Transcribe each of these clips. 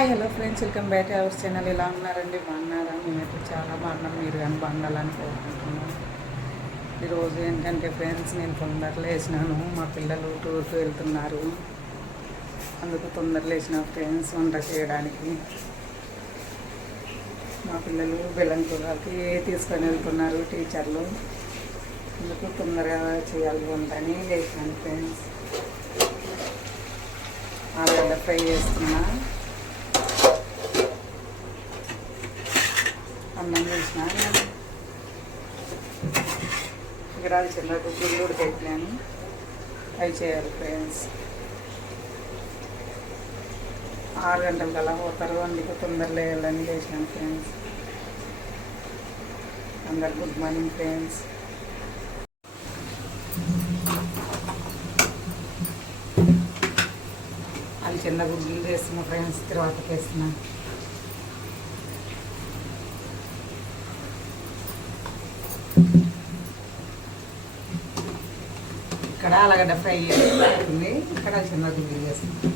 Hi hello friends, welcome back to our channel. ఎలా ఉన్నారండి? బాగున్నారా? మేమైతే చాలా బాగున్నాం. మీరు కానీ బాగుండాలని కోరుకుంటున్నాను. ఈరోజు ఏంటంటే ఫ్రెండ్స్, నేను తొందరలో వేసినాను. మా పిల్లలు టూర్కి వెళ్తున్నారు, అందుకు తొందరలో వేసిన ఫ్రెండ్స్ వంట చేయడానికి. మా పిల్లలు బెల్లంకూరకి తీసుకొని వెళ్తున్నారు టీచర్లు, అందుకు తొందరగా చేయాలి వంట అని వేసినాను ఫ్రెండ్స్. ఆలుగడ్డ ఫ్రై చేస్తున్నా, అన్నం వేసిన ఇక్కడ చిన్నకు గుళ్ళు ఉడికెట్టినాను, అవి చేయాలి ఫ్రెండ్స్. 6 గంటల కల్లా పోతారు, అందుకు తొందరలో వెళ్ళని చేసినాను ఫ్రెండ్స్. అందరు గుడ్ మార్నింగ్ ఫ్రెండ్స్. అది చిన్న గుడ్లు చేస్తున్నా ఫ్రెండ్స్, తర్వాతకి వేస్తున్నా. ఇక్కడ ఆలుగడ్డ ఫ్రై చేస్తుంది, ఇక్కడ చిన్న గుడ్లు చేస్తుంది.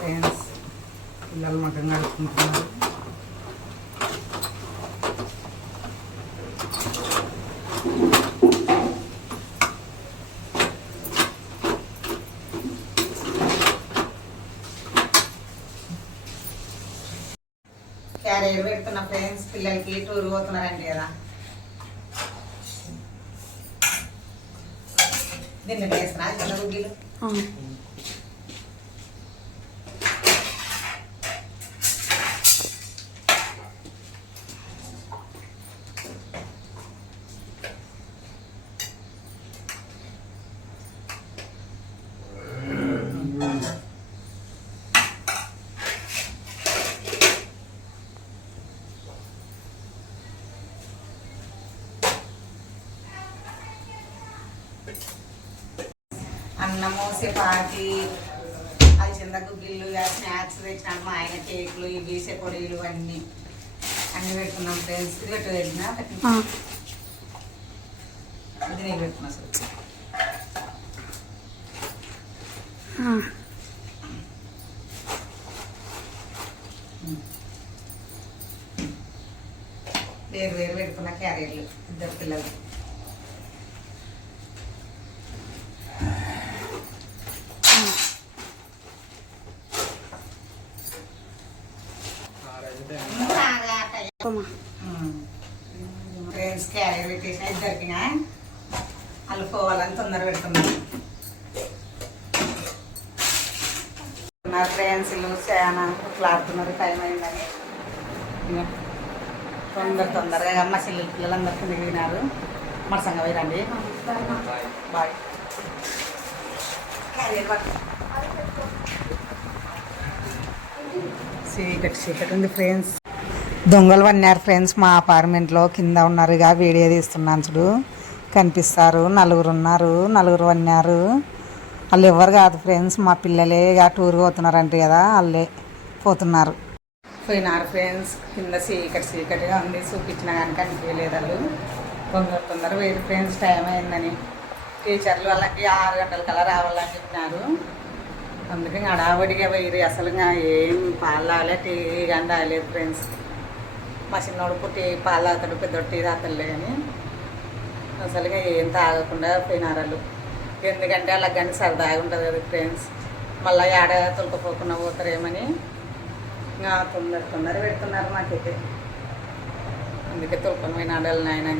ఫ్రెండ్స్, పిల్లలు మటన్ కడుక్కుంటున్నారు. క్యారియర్ పెడుతున్నా ఫ్రెండ్స్, పిల్లలకి టూర్ పోతున్నారండి కదా. దీన్ని వేస్తున్నా చిన్న గుడ్డీలు. అన్నము, చపాతి, అది చిన్న గుగ్గిళ్ళు, స్నాక్స్ తెచ్చినాడు మా ఆయన, కేకులు, ఇవి పొడిలు అన్నీ పెడుతున్నాం ఫ్రెండ్స్. ఇది పెట్టు పెట్టినా ఇది నేను పెడుతున్నా అసలు. వేరు వేరు పెడుతున్నా క్యారియర్లు, ఇద్దరు పిల్లలు. ఫ్రెండ్స్ క్యారియర్ పెట్టేసిన ఇద్దరికి వాళ్ళు పోవాలని తొందర పెడుతున్నారు. ఫ్రెండ్స్ ఇల్లు చాలా ఆడుతున్నారు, టైం అయిందని తొందరగా అమ్మ చెల్లెలు పిల్లలందరికీ దిగినారు. మరసంగా పోయిరండి. బాయ్. చీకటి ఉంది ఫ్రెండ్స్. దొంగలు పన్నారు ఫ్రెండ్స్, మా అపార్ట్మెంట్లో కింద ఉన్నారు. ఇక వీడియో తీస్తున్నాను చూడు, కనిపిస్తారు. నలుగురు ఉన్నారు, నలుగురు పన్నారు. వాళ్ళు ఎవరు కాదు ఫ్రెండ్స్, మా పిల్లలే. ఇక టూర్ పోతున్నారంట కదా, వాళ్ళే పోతున్నారు. పోయినారు ఫ్రెండ్స్. కింద చీకటిగా ఉంది, చూపించినా కానీ కనిపించలేదు. వాళ్ళు తొందర వేరు ఫ్రెండ్స్, టైం అయిందని. టీచర్లు వాళ్ళకి 6 గంటల కల్లా రావాలని చెప్పినారు. అందుకే హడావడిగా పోయి అసలు ఏం పాలు తాగలే, టీ కానీ తాగలేదు ఫ్రెండ్స్. మా చిన్నోడు పుట్టి పాలు తాగుతాడు, పెద్దోడు టీ తాగుతాడులే కానీ అసలుగా ఏం తాగకుండా పోయినారు వాళ్ళు. ఎందుకంటే వాళ్ళకి కానీ సరదాగా ఉంటుంది కదా ఫ్రెండ్స్, మళ్ళీ ఏడ తొలకపోకుండా పోతారేమని ఇంకా తొందర పెడుతున్నారు నాకైతే. అందుకే తొలకొని పోయినాడు వాళ్ళు నాయన.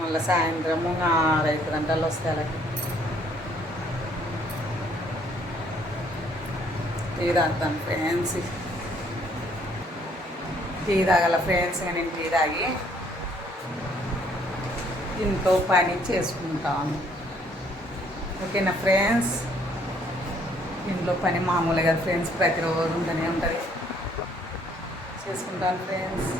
మళ్ళీ సాయంత్రము 6-5 గంటలు వస్తే వాళ్ళకి. టీ తాగుతాను ఫ్రెండ్స్. టీ తాగాల ఫ్రెండ్స్. నేను టీ తాగి ఇంట్లో పని చేసుకుంటాను. ఓకేనా ఫ్రెండ్స్? ఇంట్లో పని మామూలుగా ఫ్రెండ్స్ ప్రతిరోజు ఉంటూనే ఉంటుంది, చేసుకుంటాను ఫ్రెండ్స్.